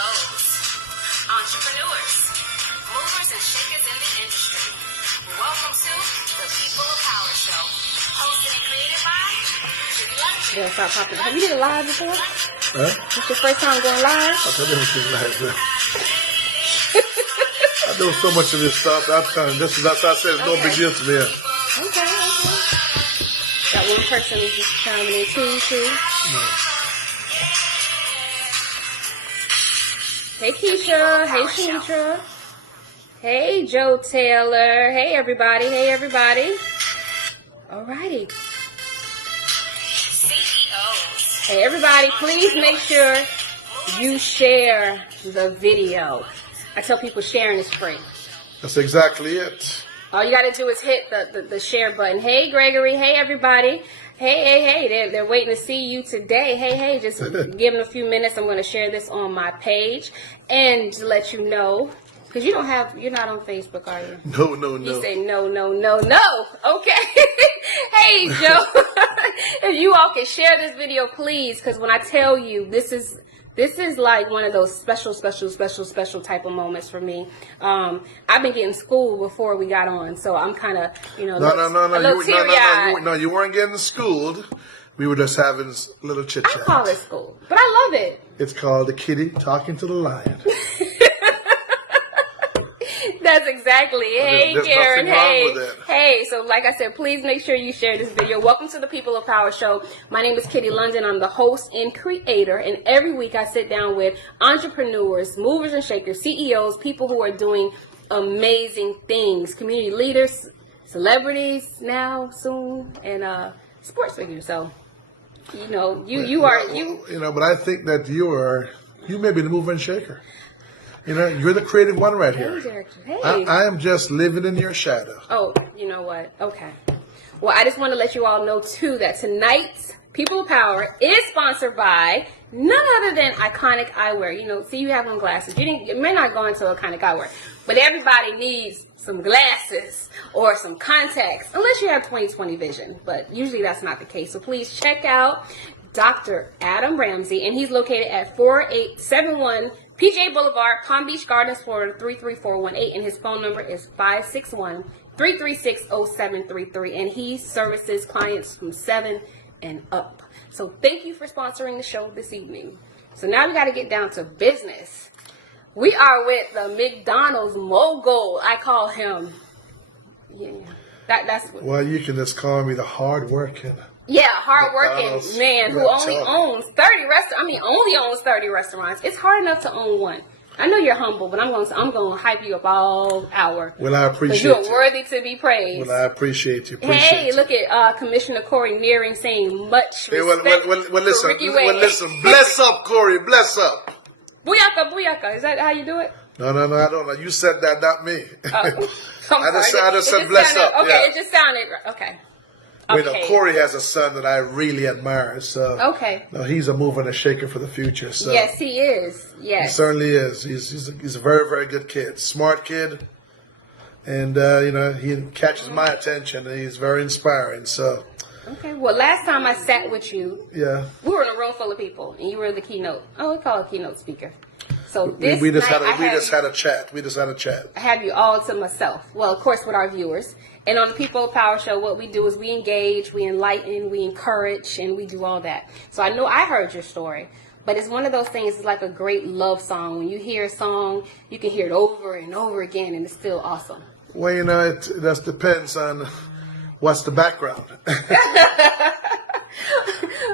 CEOs, entrepreneurs, movers and shakers in the industry. Welcome to the People of Power Show, hosted and created by Kitty London. Yeah, stop popping. Have you did it live before? Huh? It's your first time going live? I never seen live, man. I know so much of this stuff. That's why I said it's no big deal to me. Okay. Got one person who's just chiming in too. No. Hey Keisha. Hey Shanitra. Hey Joe Taylor. Hey everybody. Alrighty. CEOs. Hey everybody, please make sure you share the video. I tell people sharing is free. That's exactly it. All you got to do is hit the share button. Hey, Gregory. Hey, everybody. Hey. They're waiting to see you today. Hey. Just give them a few minutes. I'm going to share this on my page and to let you know. Because you're not on Facebook, are you? No. You say no. Okay. Hey, Joe. If you all can share this video, please. Because when I tell you, this is like one of those special type of moments for me. I've been getting schooled before we got on, so I'm kind of, No, you weren't getting schooled. We were just having a little chit chat. I call it school, but I love it. It's called the kitty talking to the lion. That's exactly. Hey, There's Karen. nothing wrong with it. Hey. So, like I said, please make sure you share this video. Welcome to the People of Power Show. My name is Kitty London. I'm the host and creator, and every week I sit down with entrepreneurs, movers and shakers, CEOs, people who are doing amazing things, community leaders, celebrities now, soon, and sports figures. So, you are. But I think that you may be the mover and shaker. You're the creative one right here. Hey. I am just living in your shadow. Oh, you know what? Okay. Well, I just want to let you all know, too, that tonight's People of Power is sponsored by none other than Iconic Eyewear. See, you have on glasses. You may not go into Iconic Eyewear, but everybody needs some glasses or some contacts, unless you have 20/20 vision. But usually that's not the case. So please check out Dr. Adam Ramsay, and he's located at 4871 PJ Boulevard, Palm Beach Gardens, Florida, 33418, and his phone number is 561-336-0733, and he services clients from 7 and up. So thank you for sponsoring the show this evening. So now we got to get down to business. We are with the McDonald's Mogul. I call him. Yeah, that's what. Well, you can just call me the hard-working. Yeah, hard-working McDonald's man who only owns 30 restaurants. Only owns 30 restaurants. It's hard enough to own one. I know you're humble, but I'm going to hype you up all hour. Well, I appreciate you. Because you're worthy to be praised. Well, I appreciate you. Look at Commissioner Corey Nearing saying much respect listen, for Ricky Wade. listen. Bless up, Corey. Bless up. Booyaka. Is that how you do it? No, I don't know. You said that, not me. I just said bless up. Okay, yeah. It just sounded okay. Corey has a son that I really admire. So okay. No, he's a mover and a shaker for the future. So yes, he is. Yes, he certainly is. He's a very, very good kid, smart kid, and he catches my attention. And he's very inspiring. So okay. Well, last time I sat with you, we were in a room full of people, and you were the keynote. We call it keynote speaker. So we just had a chat. I have you all to myself. Well, of course, with our viewers. And on the People of Power Show, what we do is we engage, we enlighten, we encourage, and we do all that. So I know I heard your story, but it's one of those things. It's like a great love song. When you hear a song, you can hear it over and over again, and it's still awesome. Well, it just depends on what's the background.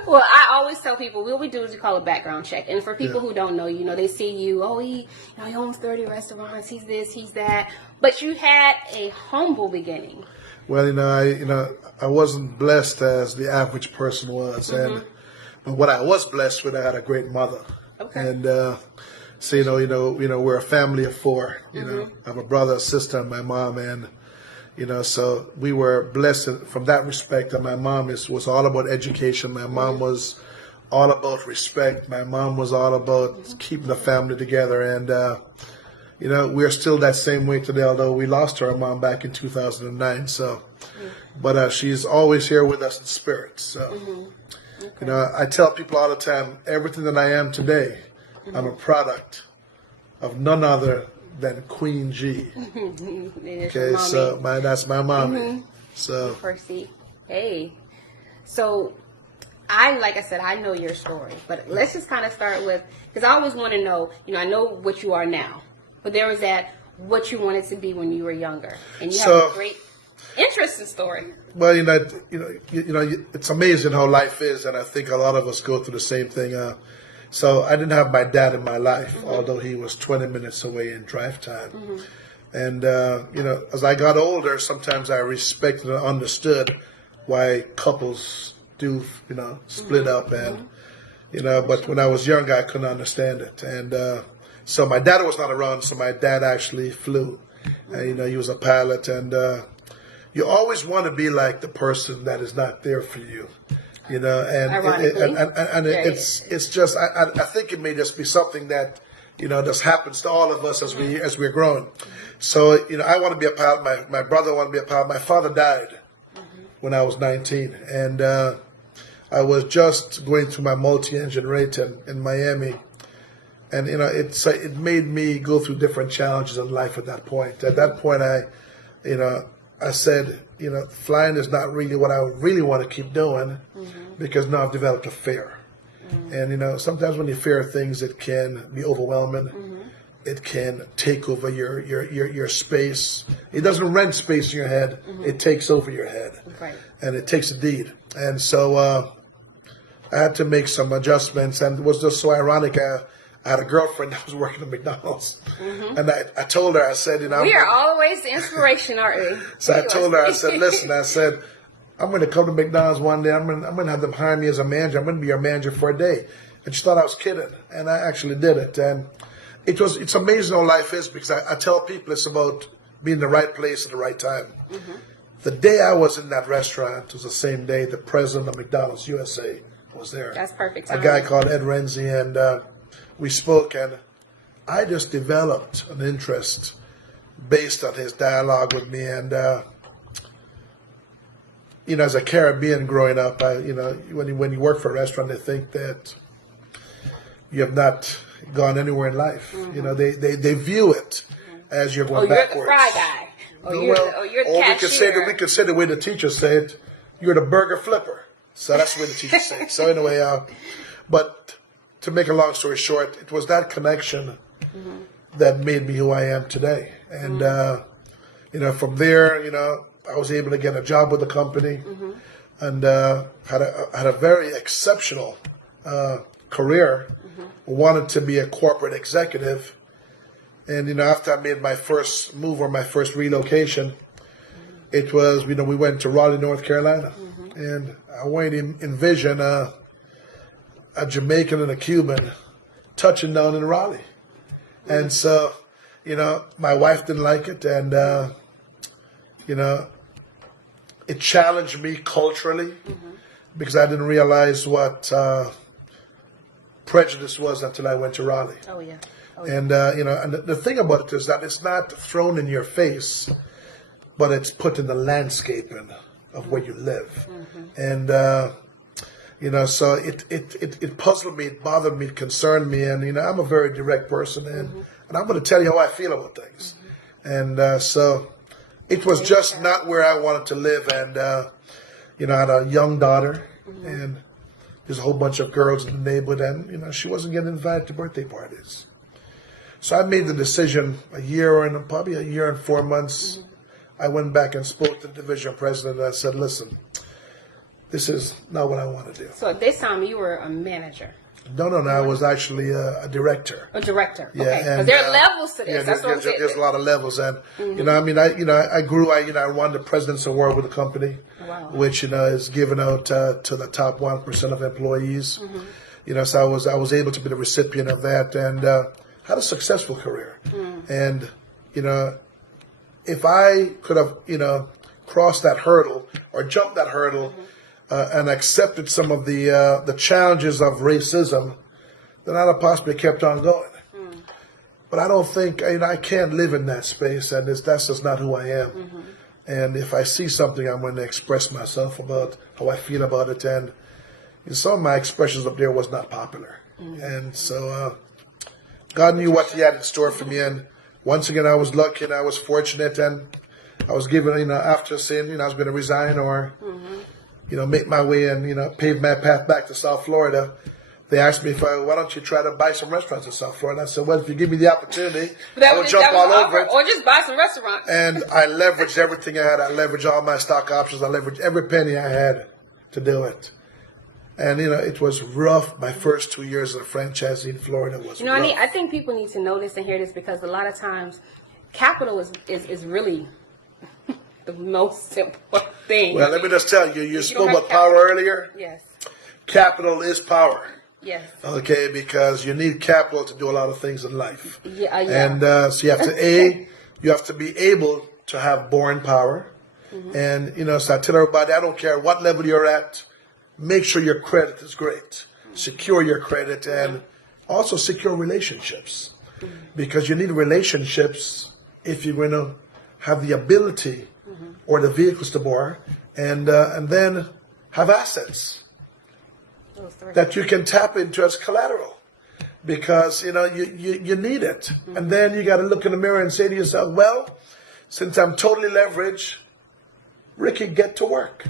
Well, I always tell people what we do is we call a background check. And for people who don't know, they see you. Oh, he owns 30 restaurants. He's this, he's that. But you had a humble beginning. Well, I wasn't blessed as the average person was, but what I was blessed with, I had a great mother. Okay. And we're a family of 4. I have a brother, a sister, and my mom, and so we were blessed from that respect. And my mom was all about education. My mom was all about respect. My mom was all about keeping the family together. And, we're still that same way today, although we lost our mom back in 2009. So, but she's always here with us in spirit. So, I tell people all the time, everything that I am today, I'm a product of none other than Queen G. Okay, so that's my mommy. So Percy, hey, so like I said, I know your story, but let's just kind of start with, because I always want to know, I know what you are now, but there was what you wanted to be when you were younger, and you have a great, interesting story. Well, it's amazing how life is, and I think a lot of us go through the same thing. So I didn't have my dad in my life, although he was 20 minutes away in drive time. And, as I got older, sometimes I respected and understood why couples do, split up. And, but when I was younger, I couldn't understand it. And so my dad was not around, so my dad actually flew. He was a pilot. And you always want to be like the person that is not there for you. And it's just I think it may just be something that just happens to all of us as we're growing. So I want to be a pilot. My brother wanted to be a pilot. My father died when I was 19, and I was just going through my multi-engine rate in Miami, and it made me go through different challenges in life at that point. At that point, I said, flying is not really what I really want to keep doing, because now I've developed a fear. And, sometimes when you fear things, it can be overwhelming. It can take over your space. It doesn't rent space in your head. It takes over your head. Right. And it takes a deed. And so I had to make some adjustments. And it was just so ironic. I had a girlfriend that was working at McDonald's. And I told her, I said, we are always the inspiration, aren't we? So I told her, I said, listen, I'm going to come to McDonald's one day. I'm going to have them hire me as a manager. I'm going to be your manager for a day. And she thought I was kidding. And I actually did it. And it's amazing how life is, because I tell people it's about being in the right place at the right time. The day I was in that restaurant was the same day the president of McDonald's USA was there. That's perfect timing. A guy called Adam Ramsay, and we spoke, and I just developed an interest based on his dialogue with me. And, as a Caribbean growing up, when you work for a restaurant, they think that you have not gone anywhere in life. They view it as you're going backwards. You're the fry guy. You're the cashier. We could say the way the teachers say it, you're the burger flipper. So that's the way the teachers say it. So anyway, but to make a long story short, it was that connection that made me who I am today. And, from there, I was able to get a job with the company, and had a very exceptional career. Wanted to be a corporate executive. And, after I made my first move or my first relocation, it was, we went to Raleigh, North Carolina. And I went to envision a Jamaican and a Cuban touching down in Raleigh. And so, my wife didn't like it. And, it challenged me culturally, because I didn't realize what prejudice was until I went to Raleigh. Oh, yeah. And, and the thing about it is that it's not thrown in your face, but it's put in the landscaping of where you live. And, so it puzzled me, it bothered me, it concerned me. And, I'm a very direct person, and I'm going to tell you how I feel about things. And so it was just not where I wanted to live. And, I had a young daughter, and there's a whole bunch of girls in the neighborhood, and, she wasn't getting invited to birthday parties. So I made the decision probably a year and 4 months. I went back and spoke to the division president, and I said, listen, this is not what I want to do. So at this time, you were a manager. No, I was actually a director. A director, yeah, okay. Because there are levels to this. Yeah, that's what I'm saying. There's a lot of levels, and I grew. I won the President's Award with the company, which is given out to the top 1% of employees. So I was able to be the recipient of that, and had a successful career. And if I could have crossed that hurdle or jumped that hurdle. And accepted some of the challenges of racism, then I'd have possibly kept on going. But I don't think, I can't live in that space, and that's just not who I am. And if I see something, I'm going to express myself about how I feel about it. And some of my expressions up there was not popular. And so God knew what He had in store for me, and once again, I was lucky and I was fortunate, and I was given, after saying, I was going to resign or, make my way and, pave my path back to South Florida. They asked me why don't you try to buy some restaurants in South Florida? I said, well, if you give me the opportunity, I will jump all over it. Or just buy some restaurants. And I leveraged everything I had. I leveraged all my stock options. I leveraged every penny I had to do it. And, it was rough. My first 2 years as a franchisee in Florida was rough. I think people need to know this and hear this because a lot of times capital is really the most important thing. Well, let me just tell you, you spoke about power earlier. Yes. Capital is power. Yes. Okay, because you need capital to do a lot of things in life. Yeah. And so you have to be able to have born power. And, so I tell everybody, I don't care what level you're at, make sure your credit is great. Secure your credit and also secure relationships. Because you need relationships if you're going to have the ability or the vehicles to borrow and then have assets that you can tap into as collateral because, you need it. And then you got to look in the mirror and say to yourself, well, since I'm totally leveraged, Ricky, get to work.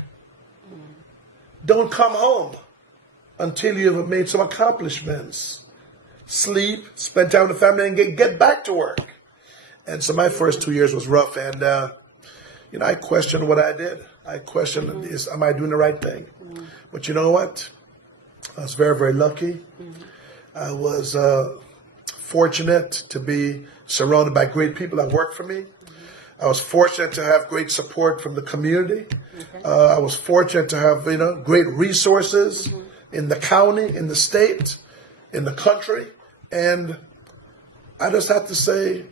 Don't come home until you've made some accomplishments. Sleep, spend time with the family, and get back to work. And so my first 2 years was rough, and I questioned what I did. I questioned, am I doing the right thing? But you know what? I was very, very lucky. I was fortunate to be surrounded by great people that worked for me. I was fortunate to have great support from the community. I was fortunate to have, great resources in the county, in the state, in the country. And I just have to say,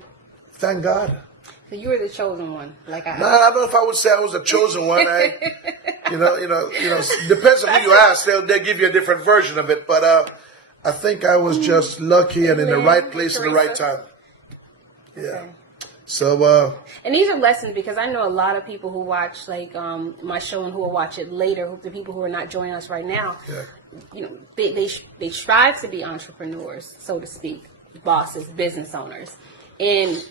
thank God. So you were the chosen one, like I. No, I don't know if I would say I was the chosen one. Depends on who you ask. They'll give you a different version of it. But I think I was just lucky and in the right place at the right time. Yeah. Okay. So. And these are lessons because I know a lot of people who watch my show and who will watch it later. The people who are not joining us right now. Yeah. They strive to be entrepreneurs, so to speak, bosses, business owners, and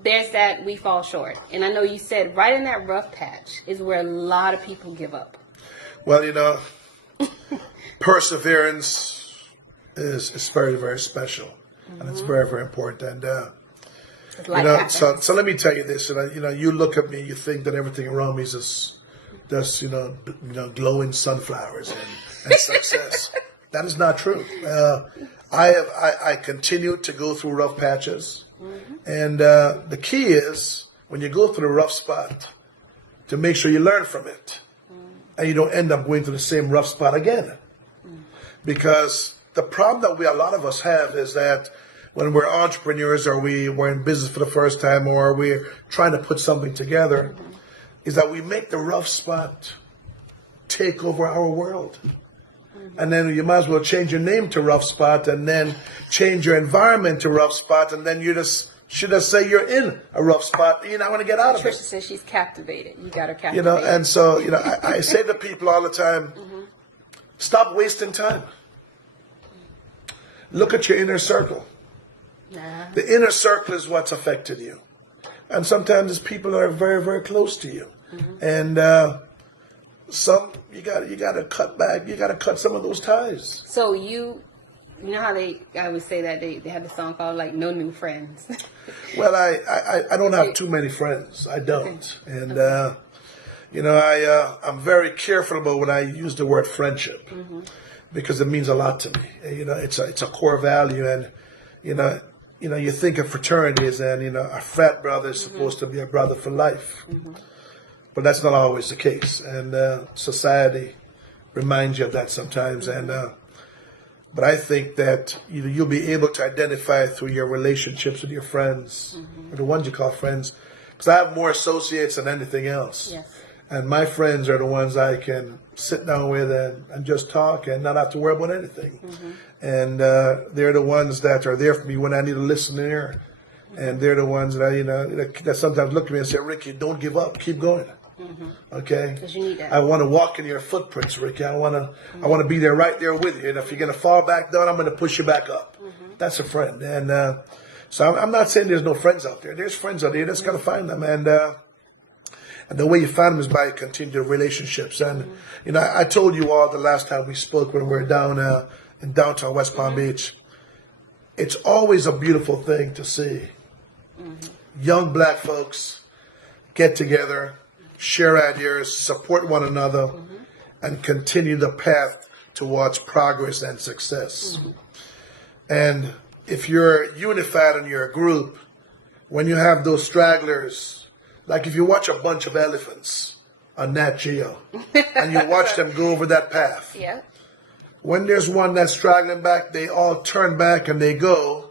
there's that we fall short. And I know you said right in that rough patch is where a lot of people give up. Well, perseverance is very, very special, and it's very, very important. And so let me tell you this. You look at me, you think that everything around me is just glowing sunflowers and success. That is not true. I continue to go through rough patches. And the key is when you go through the rough spot to make sure you learn from it and you don't end up going to the same rough spot again. Because the problem that a lot of us have is that when we're entrepreneurs or we're in business for the first time or we're trying to put something together is that we make the rough spot take over our world. And then you might as well change your name to Rough Spot and then change your environment to Rough Spot and then you should just say you're in a rough spot. You're not going to get out of it. Trisha says she's captivated. You got her captivated. And so, I say to people all the time, stop wasting time. Look at your inner circle. The inner circle is what's affecting you. And sometimes it's people that are very, very close to you. And some you got to cut back. You got to cut some of those ties. So you know how I always say that they have a song called No New Friends. Well, I don't have too many friends. I don't. Okay. And I'm very careful about when I use the word friendship because it means a lot to me. It's a core value, and you think of fraternities, and a frat brother is supposed to be a brother for life. But that's not always the case, and society reminds you of that sometimes. And but I think that you'll be able to identify through your relationships with your friends, or the ones you call friends, because I have more associates than anything else. Yes. And my friends are the ones I can sit down with and just talk and not have to worry about anything. And they're the ones that are there for me when I need a listening ear. And they're the ones that sometimes look at me and say, Ricky, don't give up, keep going. Okay? Because you need that. I want to walk in your footprints, Ricky. I want to be there, right there with you. And if you're going to fall back down, I'm going to push you back up. That's a friend. And so I'm not saying there's no friends out there. There's friends out there. You just got to find them. And the way you find them is by continued relationships. And, you know, I told you all the last time we spoke when we were down in downtown West Palm Beach. It's always a beautiful thing to see young black folks get together, share ideas, support one another, and continue the path towards progress and success. And if you're unified in your group, when you have those stragglers, like if you watch a bunch of elephants on Nat Geo, and you watch them go over that path, Yeah. when there's one that's straggling back, they all turn back and they go,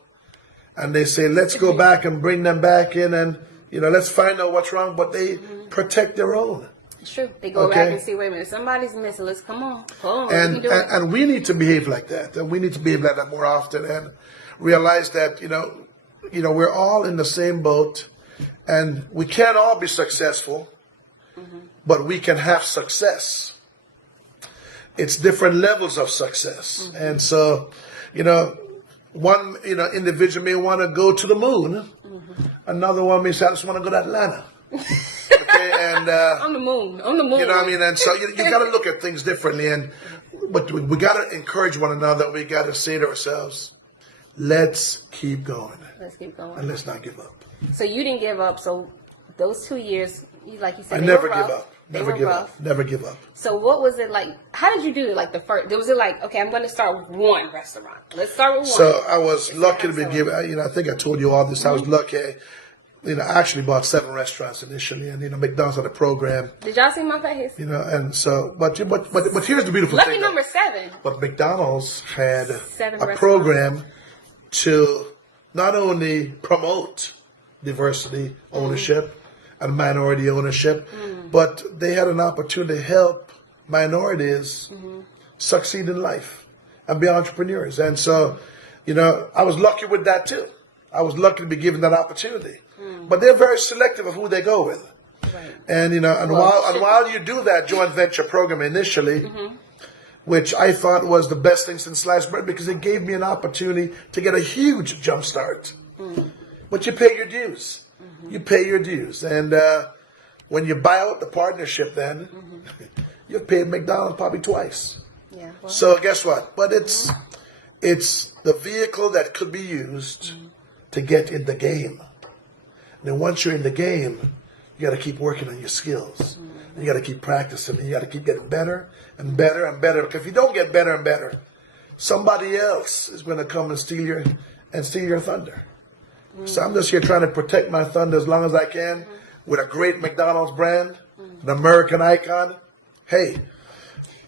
and they say, let's go back and bring them back in, and, you know, let's find out what's wrong, but they protect their own. It's true. They go back and see, wait a minute, somebody's missing. Let's come on. Hold on. And, we can do it. and we need to behave like that. And we need to behave like that more often and realize that, you know, we're all in the same boat, and we can't all be successful, but we can have success. It's different levels of success. And so, you know, one, you know, individual may want to go to the moon. Another one may say, I just want to go to Atlanta. Okay, and On the moon. On the moon. you know what I mean? And so you got to look at things differently. But we got to encourage one another. We got to say to ourselves, let's keep going. Let's keep going. And let's not give up. So you didn't give up. So those 2 years, like you said, I they never were give rough. up. They Never were give rough. up. Never give up. So what was it like? How did you do it? Like the first, was it like, okay, I'm going to start with one restaurant. Let's start with one. So I was lucky to be given, you know, I think I told you all this. I was lucky. You know, I actually bought 7 restaurants initially, and, you know, McDonald's had a program. Did y'all see my face? You know, and so, but here's the beautiful Lucky thing. number 7. But McDonald's had 7 a restaurants. program to not only promote diversity, ownership, and minority ownership, but they had an opportunity to help minorities succeed in life and be entrepreneurs. And so, you know, I was lucky with that too. I was lucky to be given that opportunity. But they're very selective of who they go with. Right. And, you know, and while you do that joint venture program initially, which I thought was the best thing since sliced bread, because it gave me an opportunity to get a huge jump start. But you pay your dues. You pay your dues. And when you buy out the partnership, then you've paid McDonald's probably twice. Yeah. Well, So guess what? But it's the vehicle that could be used to get in the game. And then once you're in the game, you got to keep working on your skills. And you got to keep practicing. And you got to keep getting better and better and better. Because if you don't get better and better, somebody else is going to come and steal your thunder. So I'm just here trying to protect my thunder as long as I can with a great McDonald's brand, an American icon. Hey,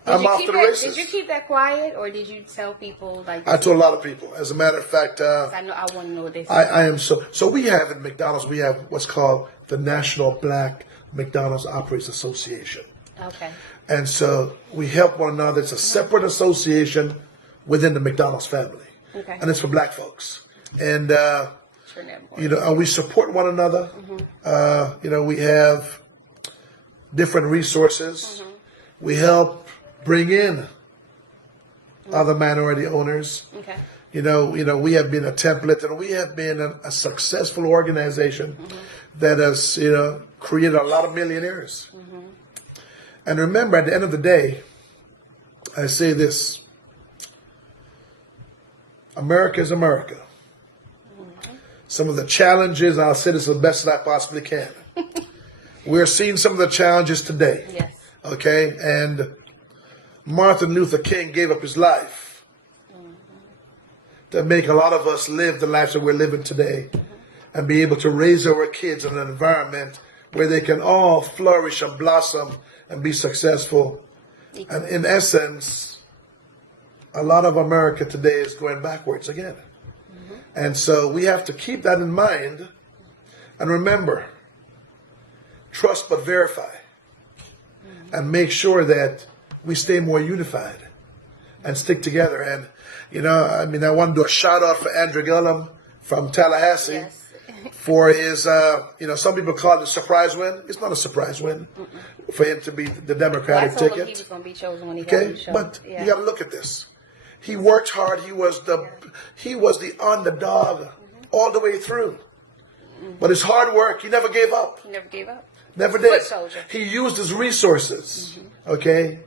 I'm off to the races. Did you keep that quiet, or did you tell people like? I told a lot of people. As a matter of fact, I know I want to know what they said. I am so we have at McDonald's, we have what's called the National Black McDonald's Operators Association. Okay. And so we help one another. It's a separate association within the McDonald's family. Okay. And it's for black folks. And, Sure, never. you know, and we support one another. You know, we have different resources. We help bring in other minority owners. Okay. You know, we have been a template, and we have been a successful organization that has, you know, created a lot of millionaires. And remember, at the end of the day, I say this: America is America. Some of the challenges, I'll say this as best as I possibly can. We're seeing some of the challenges today. Yes. Okay, and Martin Luther King gave up his life to make a lot of us live the lives that we're living today and be able to raise our kids in an environment where they can all flourish and blossom and be successful. And in essence, a lot of America today is going backwards again. And so we have to keep that in mind and remember, trust but verify, and make sure that we stay more unified and stick together. And, you know, I mean, I want to do a shout out for Andrew Gillum from Tallahassee. Yes. For his, you know, some people call it a surprise win. It's not a surprise win for him to be the Well, I Democratic told him he ticket. was going to be chosen when he got on Okay, the show. but Yeah. you got to look at this. He worked hard. He was the underdog all the way through. But his hard work, he never gave up. He never gave up. Never did. Foot soldier. He used his resources. Okay?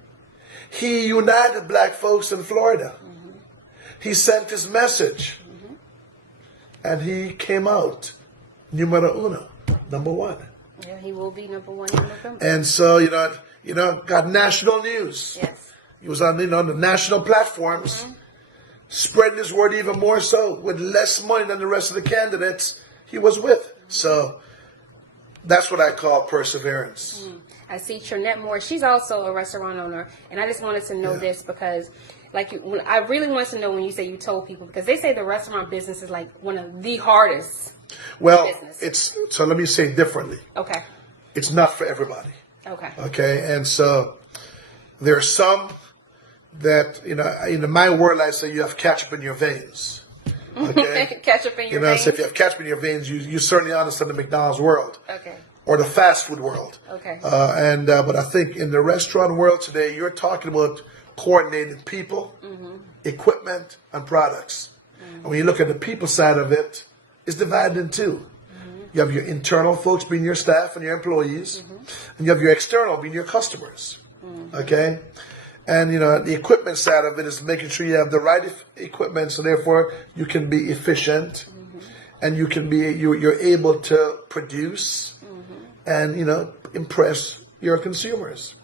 He united black folks in Florida. He sent his message. And he came out numero uno, number one. Yeah, he will be number one in November. And so, got national news. Yes. He was on, the national platforms, spreading his word even more so, with less money than the rest of the candidates he was with. So that's what I call perseverance. I see Trinette Moore. She's also a restaurant owner, and I just wanted to know this because, I really want to know when you say you told people, because they say the restaurant business is like one of the hardest. Well, business. so let me say it differently. Okay. It's not for everybody. Okay. Okay, and so there are some that in my world I say you have ketchup in your veins. Okay, Ketchup in your veins. So if you have ketchup in your veins, you certainly understand the McDonald's world. Okay. Or the fast food world. Okay. But I think in the restaurant world today, you're talking about coordinated people, equipment, and products. And when you look at the people side of it, it's divided in two. You have your internal folks being your staff and your employees, and you have your external being your customers. Okay? And, the equipment side of it is making sure you have the right equipment, so therefore you can be efficient, and you're able to produce and, impress your consumers.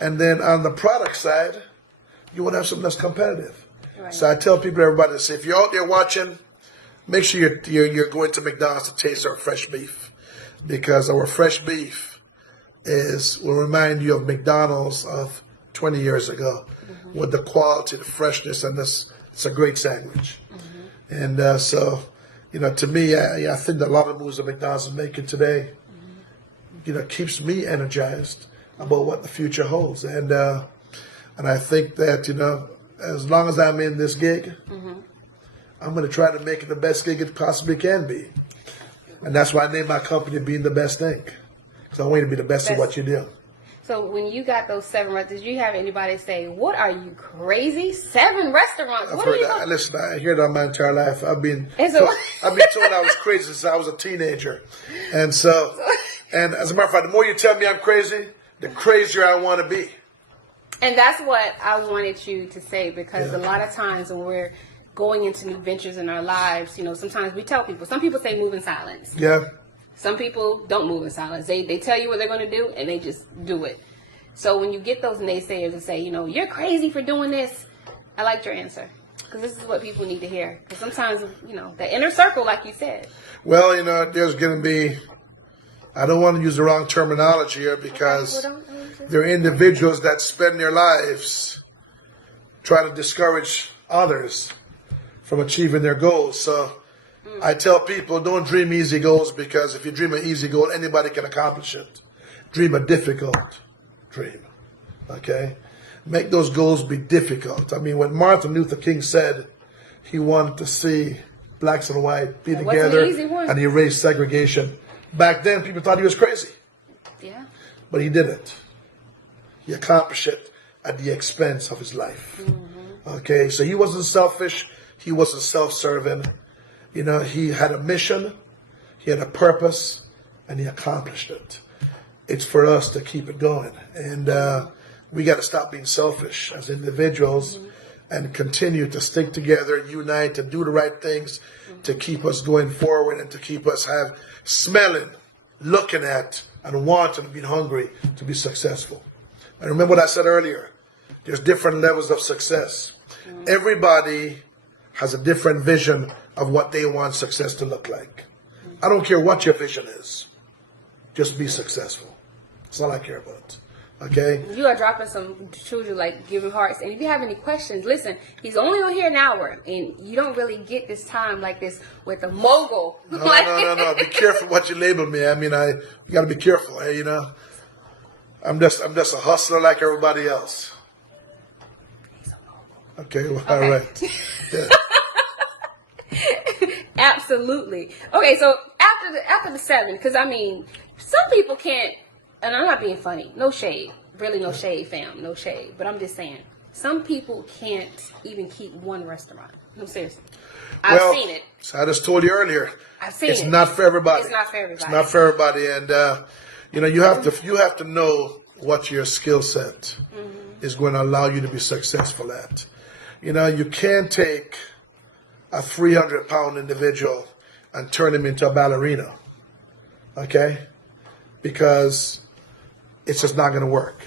And then on the product side, you want to have something that's competitive. Right. So I tell people, everybody, to say, if you're out there watching, make sure you're going to McDonald's to taste our fresh beef, because our fresh beef will remind you of McDonald's of 20 years ago, with the quality, the freshness, and it's a great sandwich. And so, to me, I think that a lot of the moves that McDonald's is making today, keeps me energized about what the future holds. And I think that, as long as I'm in this gig, I'm going to try to make it the best gig it possibly can be. And that's why I named my company Being the Best Thing. Because I want you to be the best at what you do. So when you got those 7 restaurants, did you have anybody say, "What are you, crazy? 7 restaurants? I've heard that. Listen, I hear that my entire life. I've been told I was crazy since I was a teenager. And so, and as a matter of fact, the more you tell me I'm crazy, the crazier I want to be. And that's what I wanted you to say, because a lot of times when we're going into new ventures in our lives, sometimes we tell people. Some people say move in silence. Yeah. Some people don't move in silence. They tell you what they're going to do, and they just do it. So when you get those naysayers and say, you're crazy for doing this, I liked your answer, because this is what people need to hear. Because sometimes, the inner circle, like you said. Well, there's going to be, I don't want to use the wrong terminology here, because there are individuals that spend their lives trying to discourage others from achieving their goals. So I tell people, don't dream easy goals, because if you dream an easy goal, anybody can accomplish it. Dream a difficult dream. Okay? Make those goals be difficult. I mean, when Martin Luther King said he wanted to see blacks and white be together and erase segregation, back then people thought he was crazy. Yeah. But he did it. He accomplished it at the expense of his life. Okay? So he wasn't selfish. He wasn't self-serving. He had a mission, he had a purpose, and he accomplished it. It's for us to keep it going. And we got to stop being selfish as individuals and continue to stick together, unite, to do the right things to keep us going forward and to keep us smelling, looking at, and wanting to be hungry to be successful. And remember what I said earlier, there's different levels of success. Everybody has a different vision of what they want success to look like. I don't care what your vision is. Just be successful. That's all I care about. Okay? You are dropping some children, giving hearts. And if you have any questions, listen, he's only on here an hour. And you don't really get this time like this with a mogul. No. Be careful what you label me. I mean, you got to be careful. I'm just a hustler like everybody else. He's a mogul. Okay, well, all right. Yeah. Absolutely. Okay, so after the 7, because some people can't, and I'm not being funny, no shade, really no shade, fam, no shade, but I'm just saying, some people can't even keep one restaurant. No, seriously. I've seen it. So I just told you earlier. I've seen it's it. not for everybody. It's not for everybody. It's not for everybody, and you have to know what your skill set is going to allow you to be successful at. You can't take a 300-pound individual and turn him into a ballerina, okay? Because it's just not going to work.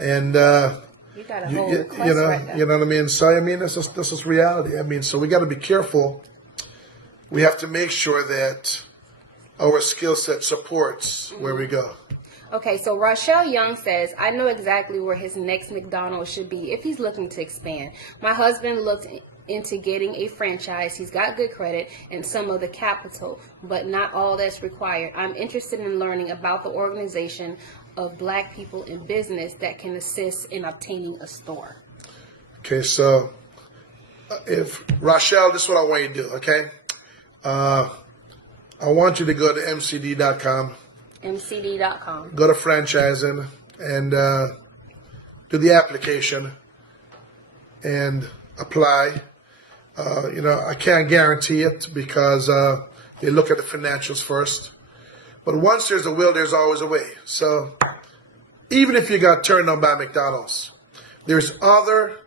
And you got a whole quest right there. you know what I mean. So this is reality. I mean, so we got to be careful. We have to make sure that our skill set supports where we go. Okay, so Rochelle Young says, I know exactly where his next McDonald's should be if he's looking to expand. My husband looked into getting a franchise. He's got good credit and some of the capital, but not all that's required. I'm interested in learning about the organization of Black people in business that can assist in obtaining a store. Okay, so if Rochelle, this is what I want you to do, okay? I want you to go to mcd.com. mcd.com. Go to franchising and do the application and apply. I can't guarantee it because they look at the financials first. But once there's a will, there's always a way. So even if you got turned on by McDonald's, there's other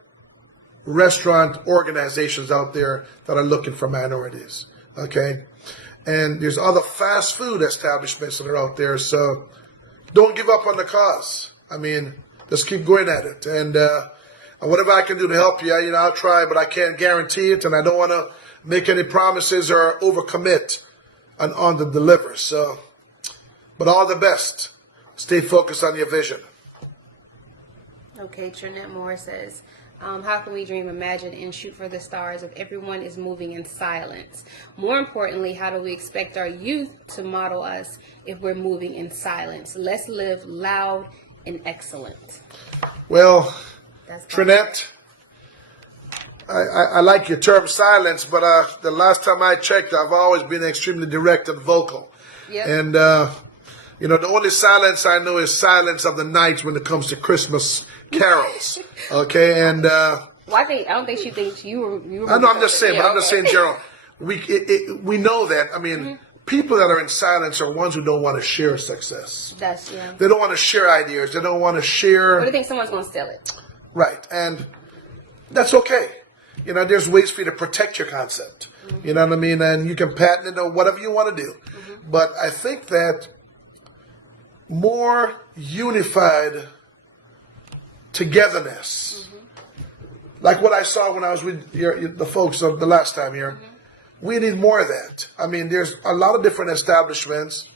restaurant organizations out there that are looking for minorities, okay? And there's other fast food establishments that are out there. So don't give up on the cause. I mean, just keep going at it. And whatever I can do to help you, I'll try, but I can't guarantee it. And I don't want to make any promises or overcommit on the deliver. So, but all the best. Stay focused on your vision. Okay, Trinette Moore says, how can we dream, imagine, and shoot for the stars if everyone is moving in silence? More importantly, how do we expect our youth to model us if we're moving in silence? Let's live loud and excellent. Well, Trinette, I like your term silence, but the last time I checked, I've always been extremely direct and vocal. Yep. And, the only silence I know is silence of the night when it comes to Christmas carols. Okay, and well, I don't think she thinks you were. I know. I'm just saying, yeah, but I'm just saying, Gerald. We know that. I mean, people that are in silence are ones who don't want to share success. They don't want to share ideas. They don't want to share. But they think someone's going to steal it. Right, and that's okay. There's ways for you to protect your concept. You know what I mean, and you can patent it or whatever you want to do. But I think that more unified togetherness, like what I saw when I was with the folks of the last time here, we need more of that. I mean, there's a lot of different establishments.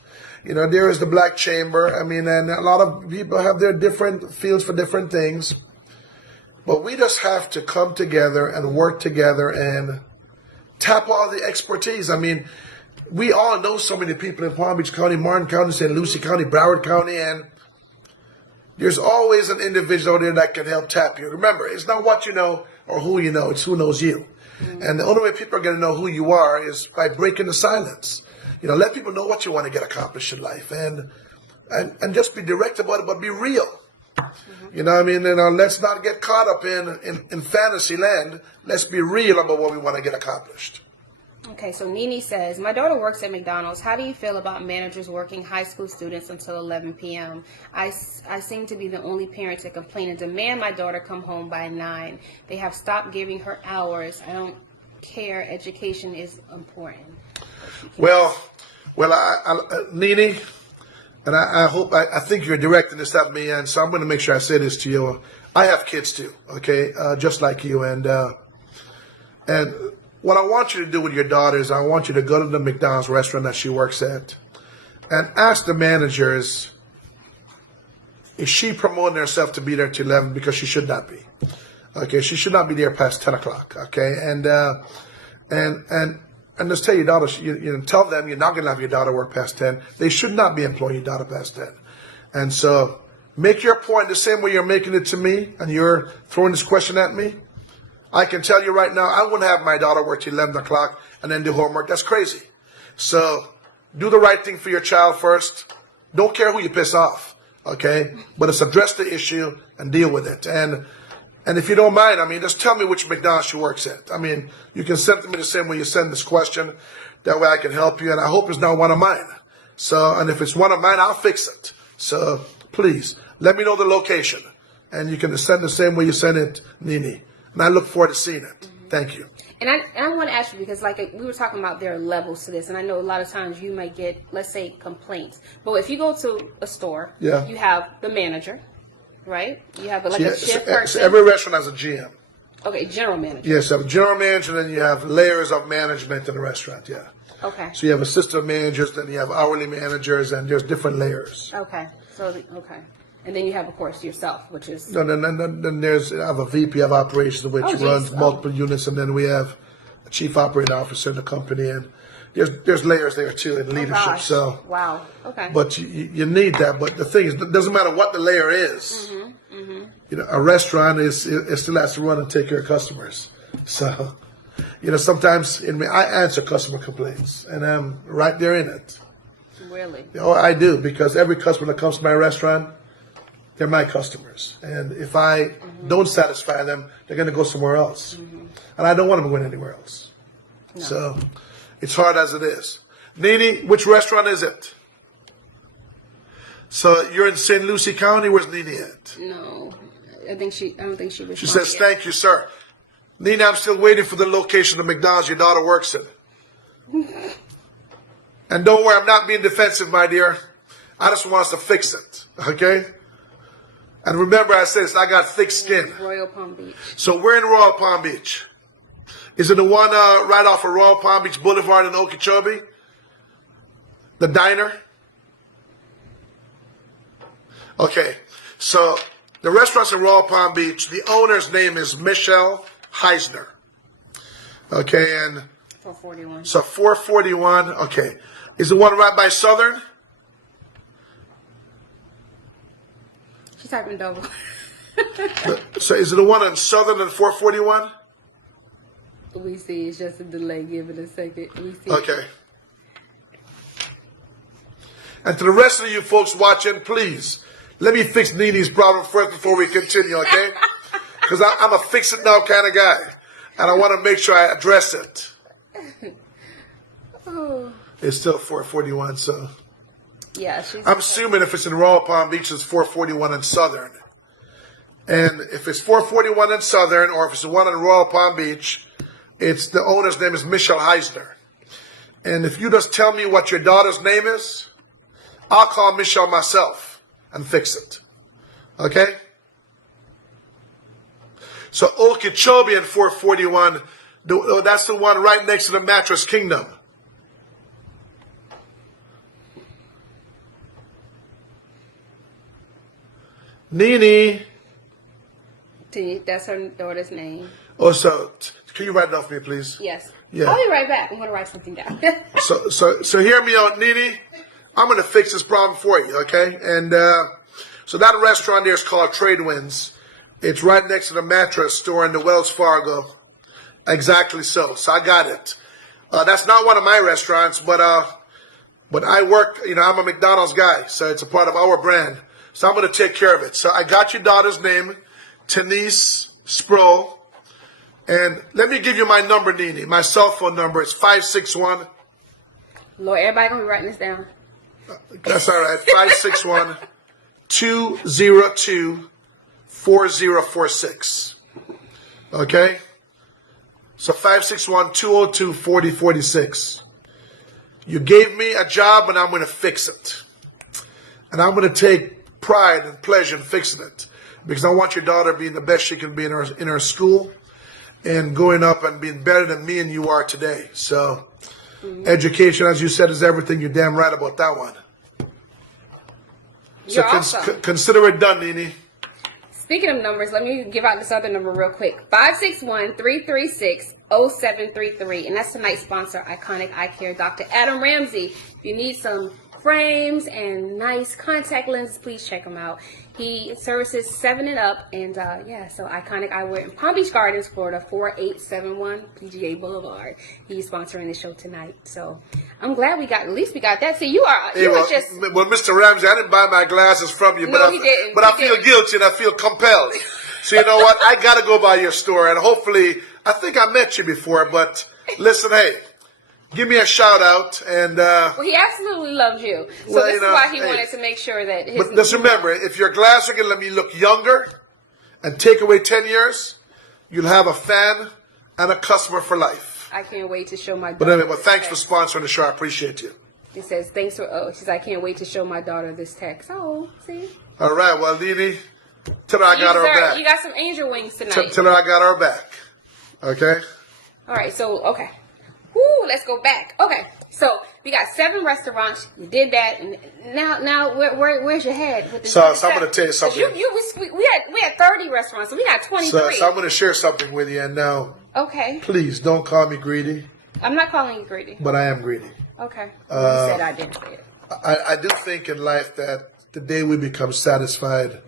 There is the Black Chamber. I mean, and a lot of people have their different fields for different things. But we just have to come together and work together and tap all the expertise. I mean, we all know so many people in Palm Beach County, Martin County, St. Lucie County, Broward County, and there's always an individual there that can help tap you. Remember, it's not what you know or who you know, it's who knows you. And the only way people are going to know who you are is by breaking the silence. Let people know what you want to get accomplished in life and just be direct about it, but be real. You know what I mean? Let's not get caught up in fantasy land. Let's be real about what we want to get accomplished. Okay, so Nene says, my daughter works at McDonald's. How do you feel about managers working high school students until 11 p.m.? I seem to be the only parent to complain and demand my daughter come home by 9. They have stopped giving her hours. I don't care. Education is important. Well, Nene, and I think you're directing this at me, and so I'm going to make sure I say this to you. I have kids too, okay, just like you, and what I want you to do with your daughter is I want you to go to the McDonald's restaurant that she works at and ask the managers, is she promoting herself to be there till 11? Because she should not be. Okay, she should not be there past 10 o'clock. Okay, and just tell your daughter, tell them you're not going to have your daughter work past 10. They should not be employing your daughter past 10. And so make your point the same way you're making it to me and you're throwing this question at me. I can tell you right now, I wouldn't have my daughter work till 11 o'clock and then do homework. That's crazy. So do the right thing for your child first. Don't care who you piss off, okay? But it's address the issue and deal with it. And And if you don't mind, I mean, just tell me which McDonald's she works at. I mean, you can send it to me the same way you send this question. That way I can help you, and I hope it's not one of mine. So, and if it's one of mine, I'll fix it. So, please, let me know the location. And you can send the same way you send it, Nini. And I look forward to seeing it. Mm-hmm. Thank you. And I want to ask you, because like we were talking about, there are levels to this, and I know a lot of times you might get, let's say, complaints. But if you go to a store, you have the manager, right? You have like a shift person. So every restaurant has a GM. Okay, general manager. Yes, you have a general manager, and then you have layers of management in the restaurant, yeah. Okay. So you have assistant managers, then you have hourly managers, and there's different layers. Okay. Okay. And then you have, of course, yourself, which is... No, then there's, I have a VP of operations, which runs multiple units, and then we have a chief operating officer in the company, and there's layers there, too, in leadership. So, wow. Okay. But you need that. But the thing is, it doesn't matter what the layer is. You know, a restaurant it still has to run and take care of customers. So, you know, sometimes I answer customer complaints, and I'm right there in it. Really? Oh, I do, because every customer that comes to my restaurant, they're my customers. And if I don't satisfy them, they're going to go somewhere else. And I don't want them going anywhere else. No. So it's hard as it is. Nini, which restaurant is it? So you're in St. Lucie County? Where's Nini at? No. I don't think she responded. She says, thank you, sir. Nini, I'm still waiting for the location of McDonald's your daughter works in. And don't worry, I'm not being defensive, my dear. I just want us to fix it. Okay? And remember, I said this, I got thick skin. Royal Palm Beach. So we're in Royal Palm Beach. Is it the one right off of Royal Palm Beach Boulevard in Okeechobee? The diner? Okay. So the restaurant's in Royal Palm Beach. The owner's name is Michelle Heisner. Okay, and 441. So 441. Okay. Is the one right by Southern? She's typing double. So is it the one on Southern and 441? We see. It's just a delay. Give it a second. We see. Okay. And to the rest of you folks watching, please, let me fix Nini's problem first before we continue, okay? Because I'm a fix-it-now kind of guy. And I want to make sure I address it. Oh. It's still 441, so... Yeah, I'm assuming if it's in Royal Palm Beach, it's 441 in Southern. And if it's 441 in Southern, or if it's the one in Royal Palm Beach, it's the owner's name is Michelle Heisner. And if you just tell me what your daughter's name is, I'll call Michelle myself and fix it. Okay? So Okeechobee and 441, that's the one right next to the Mattress Kingdom. Nini. That's her daughter's name. Oh, so can you write it off for me, please? Yes. Yeah. I'll be right back. I'm going to write something down. So hear me out, Nini. I'm going to fix this problem for you, okay? And so that restaurant there is called Trade Winds. It's right next to the mattress store in the Wells Fargo. Exactly so. So I got it. That's not one of my restaurants, but I work, I'm a McDonald's guy, so it's a part of our brand. So I'm going to take care of it. So I got your daughter's name, Denise Sproul. And let me give you my number, Nini. My cell phone number is 561. Lord, everybody going to be writing this down. That's all right. 561-202-4046. Okay? So 561-202-4046. You gave me a job, and I'm going to fix it. And I'm going to take pride and pleasure in fixing it, because I want your daughter being the best she can be in her school and going up and being better than me and you are today. So education, as you said, is everything. You're damn right about that one. So awesome. Consider it done, Nini. Speaking of numbers, let me give out this other number real quick. 561-336-0733. And that's tonight's sponsor, Iconic Eye Care, Dr. Adam Ramsay. If you need some frames and nice contact lenses, please check him out. He services 7 and up, and so Iconic Eyewear in Palm Beach Gardens, Florida, 4871 PGA Boulevard. He's sponsoring the show tonight, so I'm glad we got that. See, Well, Mr. Ramsay, I didn't buy my glasses from you, No, he didn't. But I feel guilty and I feel compelled. So you know what? I got to go by your store, and hopefully, I think I met you before, but listen, hey, give me a shout out. And well, he absolutely loves you. So this is why he wanted to make sure that his... But just remember, if your glass are going to let me look younger and take away 10 years, you'll have a fan and a customer for life. I can't wait to show my daughter. But anyway, thanks for sponsoring the show. I appreciate you. He says, thanks for... Oh, she says, I can't wait to show my daughter this text. Oh, see? All right, well, Dini, tell her I got her back. You got some angel wings tonight. Tell her I got her back. Okay? All right, so, okay. Woo, let's go back. Okay, so we got 7 restaurants. You did that, and now where's your head? With the So I'm going to tell you something. We had 30 restaurants, so we got 23. So I'm going to share something with you, and now, okay. Please don't call me greedy. I'm not calling you greedy. But I am greedy. Okay. You said I didn't say it. I do think in life that the day we become satisfied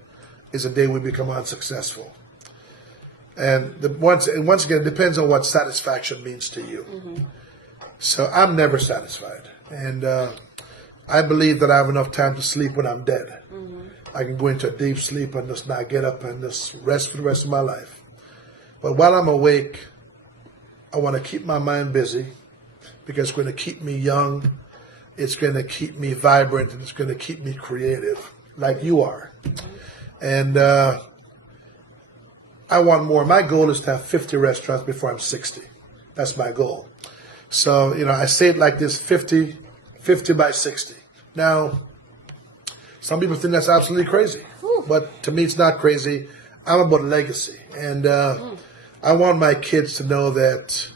is the day we become unsuccessful. And once again, it depends on what satisfaction means to you. Mm-hmm. So I'm never satisfied. And I believe that I have enough time to sleep when I'm dead. Mm-hmm. I can go into a deep sleep and just not get up and just rest for the rest of my life. But while I'm awake, I want to keep my mind busy because it's going to keep me young. It's going to keep me vibrant, and it's going to keep me creative, like you are. And I want more. My goal is to have 50 restaurants before I'm 60. That's my goal. So, I say it like this, 50 by 60. Now, some people think that's absolutely crazy. But to me, it's not crazy. I'm about legacy. And I want my kids to know that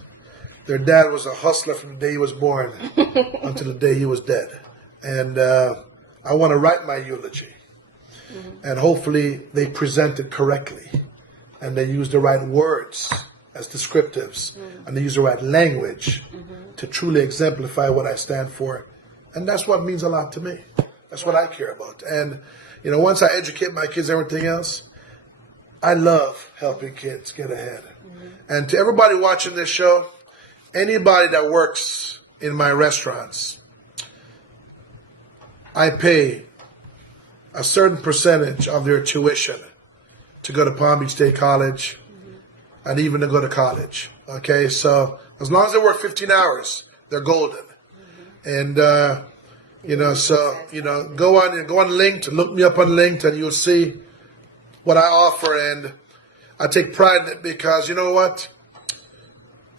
their dad was a hustler from the day he was born until the day he was dead. And I want to write my eulogy. Mm-hmm. And hopefully they present it correctly. And they use the right words as descriptives. Mm-hmm. And they use the right language to truly exemplify what I stand for. And that's what means a lot to me. That's what I care about. And, once I educate my kids, everything else, I love helping kids get ahead. Mm-hmm. And to everybody watching this show, anybody that works in my restaurants, I pay a certain percentage of their tuition to go to Palm Beach State College and even to go to college. Okay, so as long as they work 15 hours, they're golden. And go on LinkedIn, look me up on LinkedIn, and you'll see what I offer. And I take pride in it because you know what?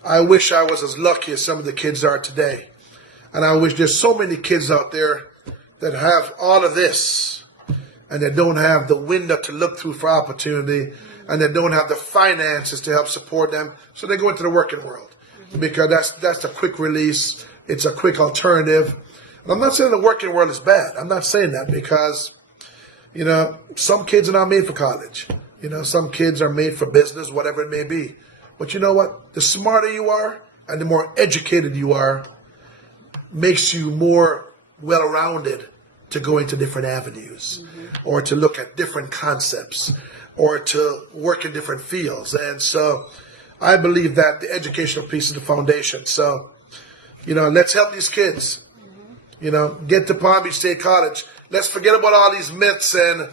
I wish I was as lucky as some of the kids are today. And I wish there's so many kids out there that have all of this and that don't have the window to look through for opportunity and that don't have the finances to help support them. So they go into the working world because that's a quick release. It's a quick alternative. And I'm not saying the working world is bad. I'm not saying that because, some kids are not made for college. Some kids are made for business, whatever it may be. But you know what? The smarter you are and the more educated you are makes you more well-rounded to go into different avenues or to look at different concepts or to work in different fields. And so I believe that the educational piece is the foundation. So, let's help these kids, get to Palm Beach State College. Let's forget about all these myths and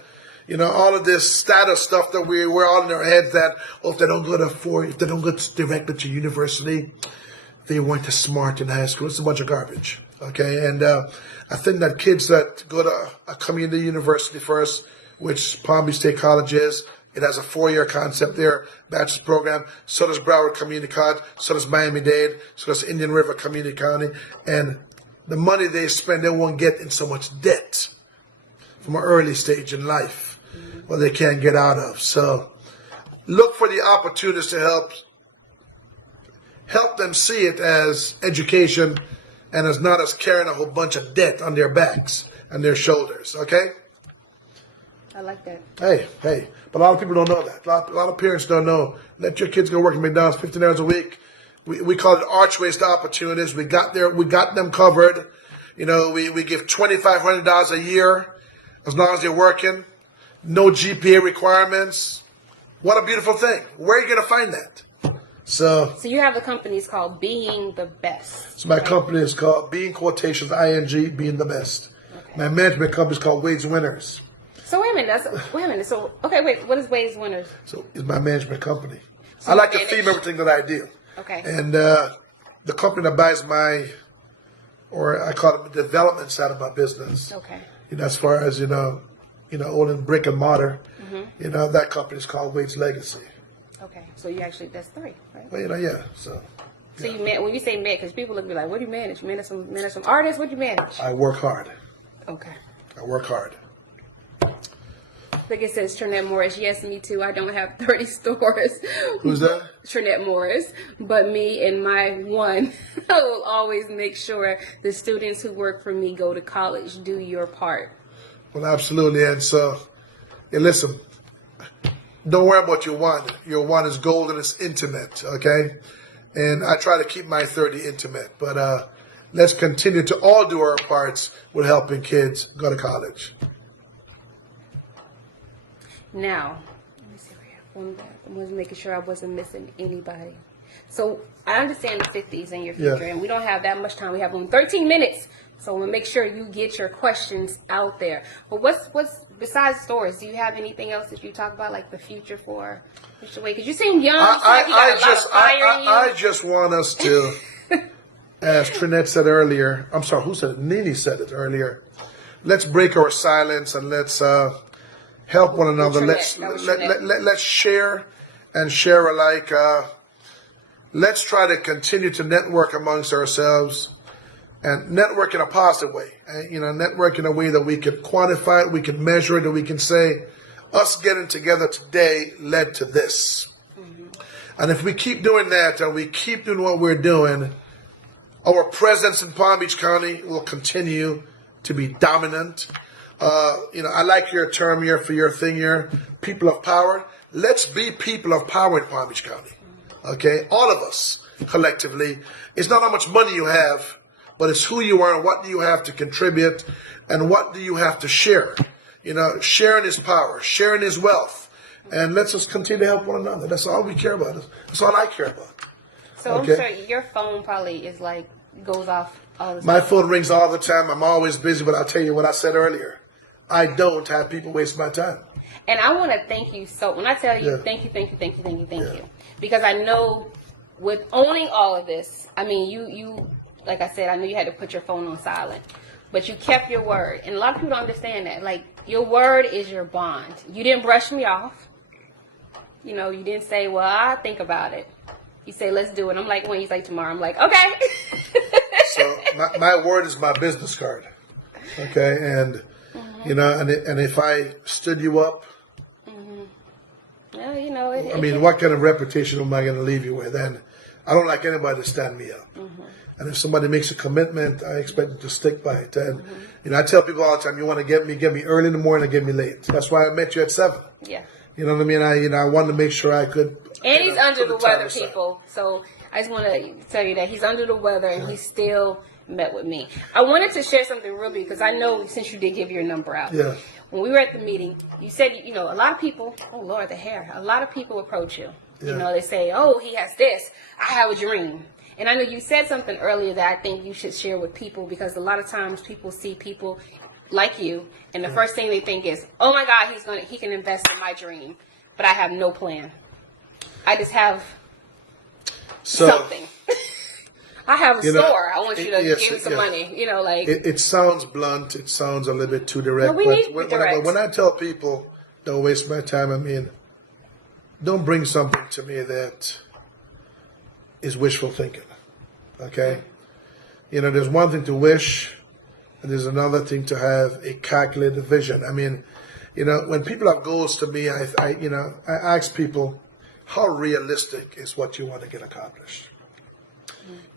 all of this status stuff that we're all in our heads that, if they don't go directly to university, they weren't as smart in high school. It's a bunch of garbage, okay? And I think that kids that go to a community university first, which Palm Beach State College is, it has a 4-year concept there, bachelor's program. So does Broward Community College. So does Miami-Dade. So does Indian River Community County. And the money they spend, they won't get in so much debt from an early stage in life. Well, they can't get out of. So look for the opportunities to help them see it as education and as not as carrying a whole bunch of debt on their backs and their shoulders, okay? I like that. Hey, but a lot of people don't know that. A lot of parents don't know. Let your kids go work at McDonald's 15 hours a week. We call it archways to opportunities. We got them covered. We give $2,500 a year as long as they're working. No GPA requirements. What a beautiful thing. Where are you going to find that? So you have the company's called Being the Best. So my company is called Being Quotations, ING, Being the Best. Okay. My management company is called Wade's Winners. So wait wait a minute. So, okay, wait. What is Ways Winners? So it's my management company. So I like to manage- theme everything that I do. Okay. And the company that buys or I call it the development side of my business. Okay. As far as owning brick and mortar, that company is called Wade's Legacy. Okay. So that's 3, right? Well, yeah. So you when you say manage, because people look at me like, what do you manage? Manage some artists? What do you manage? I work hard. Okay. I work hard. Like it says, Trinette Morris. Yes, me too. I don't have 30 stores. Who's that? Trinette Morris. But me and my one, I will always make sure the students who work for me go to college. Do your part. Well, absolutely. And so, listen, don't worry about your one. Your one is golden. It's intimate, okay? And I try to keep my 30 intimate. But let's continue to all do our parts with helping kids go to college. Now, let me see where I was making sure I wasn't missing anybody. So I understand the 50s in your future, and we don't have that much time. We have only 13 minutes, so we'll make sure you get your questions out there. But what's besides stores? Do you have anything else that you talk about, like the future for Mr. Wade? Because you seem young. I just want us to, as Trinette said earlier. I'm sorry, who said it? Nene said it earlier. Let's break our silence and let's help one another. Let's share and share alike. Let's try to continue to network amongst ourselves and network in a positive way. Network in a way that we can quantify it, we can measure it, and we can say, us getting together today led to this. Mm-hmm. And if we keep doing that and we keep doing what we're doing, our presence in Palm Beach County will continue to be dominant. I like your term here for your thing here, people of power. Let's be people of power in Palm Beach County. Okay? All of us, collectively. It's not how much money you have, but it's who you are and what do you have to contribute and what do you have to share. Sharing is power, sharing is wealth. And let's just continue to help one another. That's all we care about. That's all I care about. So okay? I'm sure your phone probably is goes off all the time. My phone rings all the time. I'm always busy, but I'll tell you what I said earlier. I don't have people waste my time. And I want to thank you. So when I tell you thank you, because I know with owning all of this, I mean, you, like I said, I know you had to put your phone on silent, but you kept your word. And a lot of people don't understand that. Like, your word is your bond. You didn't brush me off. You didn't say, well, I'll think about it. You say, let's do it. I'm like, when? He's like, tomorrow. I'm like, okay. So my word is my business card. Okay. And, and if I stood you up, well, what kind of reputation am I going to leave you with? And I don't like anybody to stand me up. Mm-hmm. And if somebody makes a commitment, I expect them to stick by it. And I tell people all the time, you want to get me early in the morning or get me late. That's why I met you at 7. Yeah. You know what I mean? I wanted to make sure I could. And he's under the weather, people. So I just want to tell you that he's under the weather and he still met with me. I wanted to share something real big because I know since you did give your number out. Yeah. When we were at the meeting, you said, a lot of people, oh Lord, the hair, a lot of people approach you. Yeah. They say, oh, he has this. I have a dream. And I know you said something earlier that I think you should share with people because a lot of times people see people like you and the first thing they think is, oh my God, he can invest in my dream. But I have no plan. I just have something. I have a store. I want you to give me some money. It sounds blunt. It sounds a little bit too direct. No, we need to be direct. When I tell people, don't waste my time, I mean, don't bring something to me that is wishful thinking. Okay? There's one thing to wish, and there's another thing to have a calculated vision. I mean, when people have goals to me, I ask people, how realistic is what you want to get accomplished?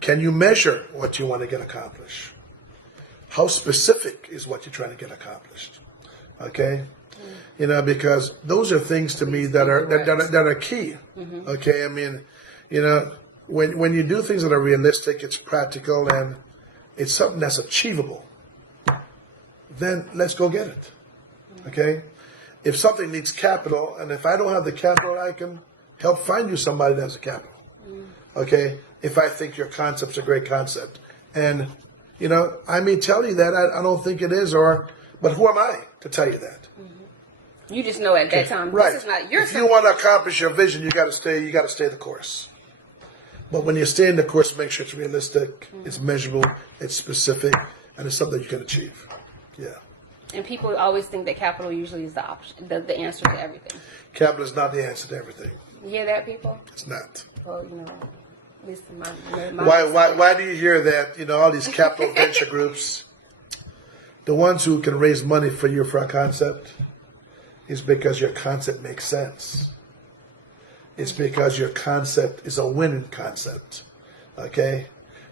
Can you measure what you want to get accomplished? How specific is what you're trying to get accomplished? Okay? Because those are things to me that are key. Mm-hmm. Okay? I mean, when you do things that are realistic, it's practical, and it's something that's achievable, then let's go get it. Okay? If something needs capital, and if I don't have the capital, I can help find you somebody that has the capital. Okay? If I think your concept's a great concept. And, I may tell you that I don't think it is, but who am I to tell you that? You just know at that time, Right. this is not your If you want to accomplish your vision, you got to stay the course. But when you stay in the course, make sure it's realistic, it's measurable, it's specific, and it's something you can achieve. Yeah. And people always think that capital usually is the option, the answer to everything. Capital is not the answer to everything. You hear that, people? It's not. Well, you know, at least in my Why do you hear that? You know, all these capital venture groups, the ones who can raise money for you for a concept, is because your concept makes sense. It's because your concept is a winning concept. Okay?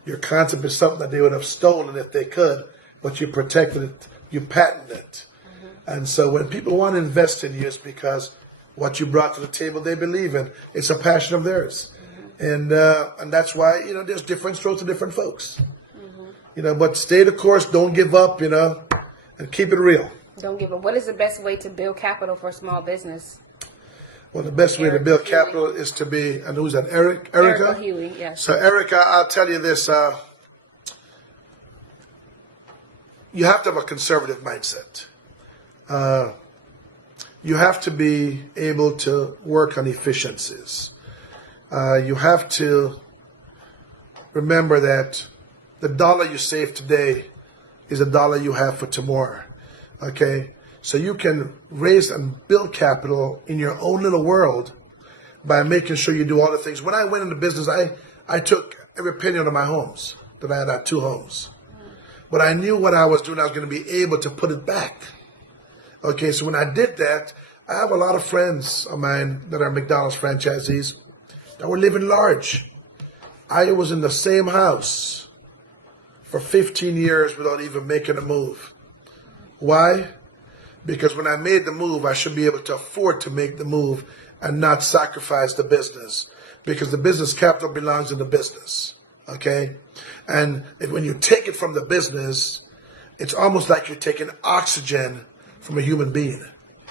Your concept is something that they would have stolen if they could, but you protected it, you patented it. And so when people want to invest in you, it's because what you brought to the table they believe in. It's a passion of theirs. And that's why, you know, there's different strokes to different folks. You know, but stay the course, don't give up, you know, and keep it real. Don't give up. What is the best way to build capital for a small business? Well, the best way to build capital is to be, and who's that, Erica? Erica Huey, yes. So, Erica, I'll tell you this. You have to have a conservative mindset. You have to be able to work on efficiencies. You have to remember that the dollar you save today is a dollar you have for tomorrow. Okay? So you can raise and build capital in your own little world by making sure you do all the things. When I went into business, I took every penny out of my homes that I had 2 homes. But I knew what I was doing, I was going to be able to put it back. Okay, so when I did that, I have a lot of friends of mine that are McDonald's franchisees that were living large. I was in the same house for 15 years without even making a move. Why? Because when I made the move, I should be able to afford to make the move and not sacrifice the business. Because the business capital belongs in the business. Okay? And when you take it from the business, it's almost like you're taking oxygen from a human being.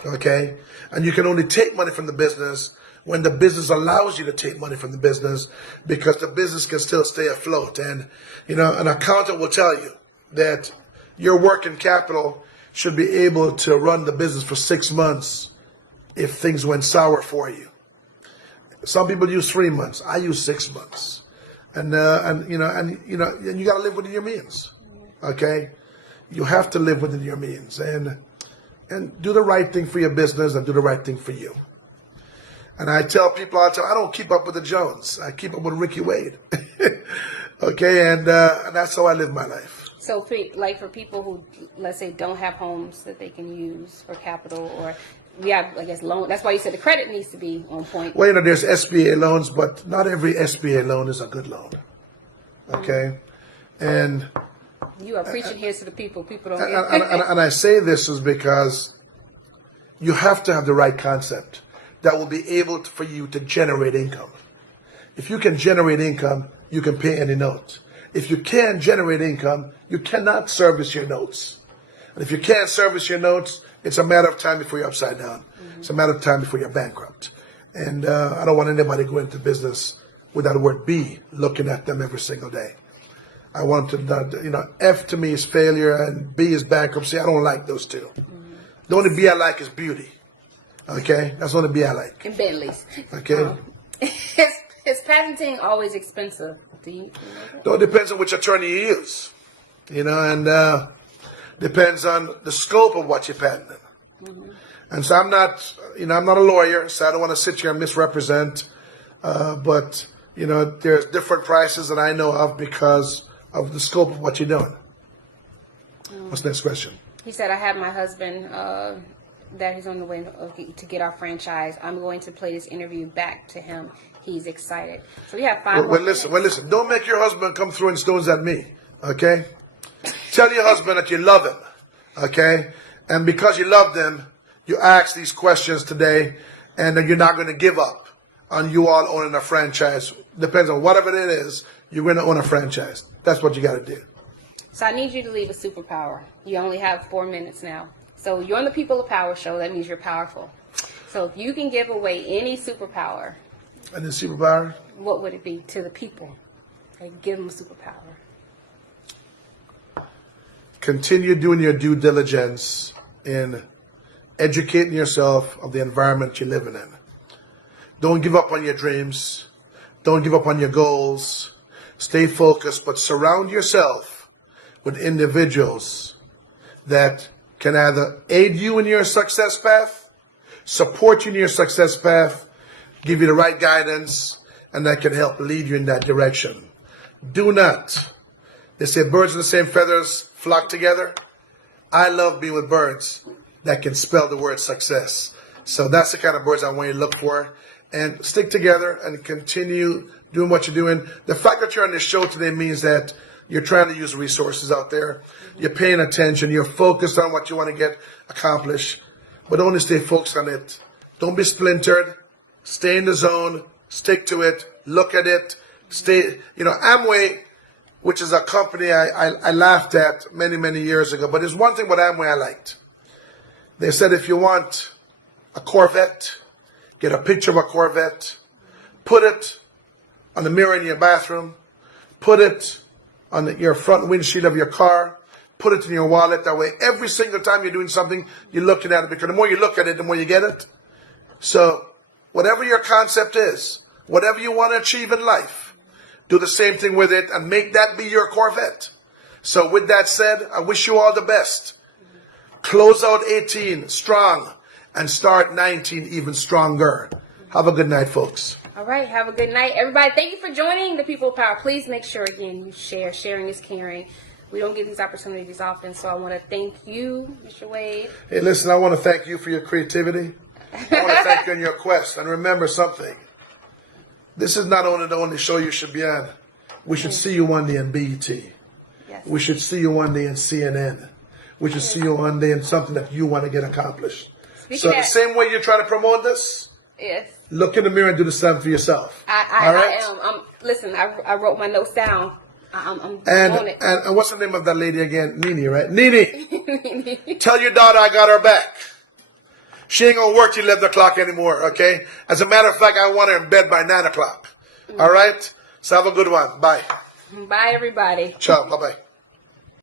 Okay? And you can only take money from the business when the business allows you to take money from the business, because the business can still stay afloat. And, you know, an accountant will tell you that your working capital should be able to run the business for 6 months if things went sour for you. Some people use 3 months. I use 6 months. And you got to live within your means. Okay? You have to live within your means and do the right thing for your business and do the right thing for you. And I tell people all the time, I don't keep up with the Jones. I keep up with Ricky Wade. Okay? And that's how I live my life. So, for people who, let's say, don't have homes that they can use for capital, or we have, I guess, loan. That's why you said the credit needs to be on point. Well, you know, there's SBA loans, but not every SBA loan is a good loan. Okay? And you are preaching here to the people. People don't get and I say this is because you have to have the right concept that will be able for you to generate income. If you can generate income, you can pay any note. If you can't generate income, you cannot service your notes. And if you can't service your notes, it's a matter of time before you're upside down. It's a matter of time before you're bankrupt. And I don't want anybody going into business with that word B looking at them every single day. I want them to, you know, F to me is failure and B is bankruptcy. I don't like those two. The only B I like is beauty. Okay? That's the only B I like. And Bentleys. Okay? Is patenting always expensive? Do you know that? No, it depends on which attorney you use. You know, and depends on the scope of what you're patenting. And so I'm not a lawyer, so I don't want to sit here and misrepresent. But, you know, there's different prices that I know of because of the scope of what you're doing. What's the next question? He said, I have my husband that he's on the way to get our franchise. I'm going to play this interview back to him. He's excited. So we have 5 Well, listen. Don't make your husband come throwing stones at me, okay? Tell your husband that you love him, okay? And because you love them, you ask these questions today, and then you're not going to give up on you all owning a franchise. Depends on whatever it is, you're going to own a franchise. That's what you got to do. So I need you to leave a superpower. You only have 4 minutes now. So you're on the People of Power show. That means you're powerful. So if you can give away any superpower. Any superpower? What would it be to the people? Like, give them a superpower. Continue doing your due diligence in educating yourself of the environment you're living in. Don't give up on your dreams. Don't give up on your goals. Stay focused, but surround yourself with individuals that can either aid you in your success path, support you in your success path, give you the right guidance, and that can help lead you in that direction. Do not. They say birds of the same feathers flock together. I love being with birds that can spell the word success. So that's the kind of birds I want you to look for. And stick together and continue doing what you're doing. The fact that you're on this show today means that you're trying to use resources out there. You're paying attention. You're focused on what you want to get accomplished. But only stay focused on it. Don't be splintered. Stay in the zone. Stick to it. Look at it. Stay. Amway, which is a company I laughed at many, many years ago. But there's one thing about Amway I liked. They said if you want a Corvette, get a picture of a Corvette, put it on the mirror in your bathroom, put it on your front windshield of your car, put it in your wallet. That way, every single time you're doing something, you're looking at it, because the more you look at it, the more you get it. So, whatever your concept is, whatever you want to achieve in life, do the same thing with it and make that be your Corvette. So, with that said, I wish you all the best. Close out 18 strong and start 19 even stronger. Have a good night, folks. All right, have a good night, everybody. Thank you for joining the People of Power. Please make sure, again, you share. Sharing is caring. We don't get these opportunities often, so I want to thank you, Mr. Wade. Hey, listen, I want to thank you for your creativity. I want to thank you on your quest. And remember something. This is not only the only show you should be on. We should see you one day in BET. Yes. We should see you one day in CNN. We should see you one day in something that you want to get accomplished. So the same way you try to promote this, yes, look in the mirror and do the same for yourself. All right? I am. Listen, I wrote my notes down. I'm on it. And what's the name of that lady again? Nene, right? Nene. Tell your daughter I got her back. She ain't going to work till 11 o'clock anymore, okay? As a matter of fact, I want her in bed by 9 o'clock. All right? So have a good one. Bye. Bye, everybody. Ciao. Bye-bye.